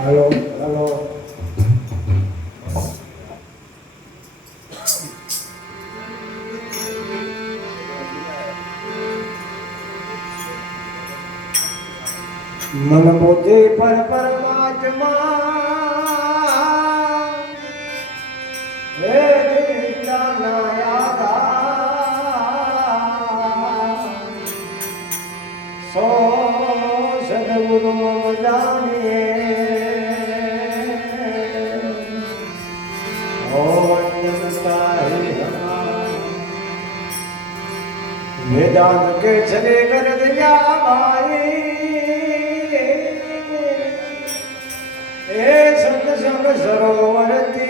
Hello hello મન મોજે પર પરમાત્મા વેદાંત કે છને કર દયા મારી. એ સંત સંગ સરોવરતી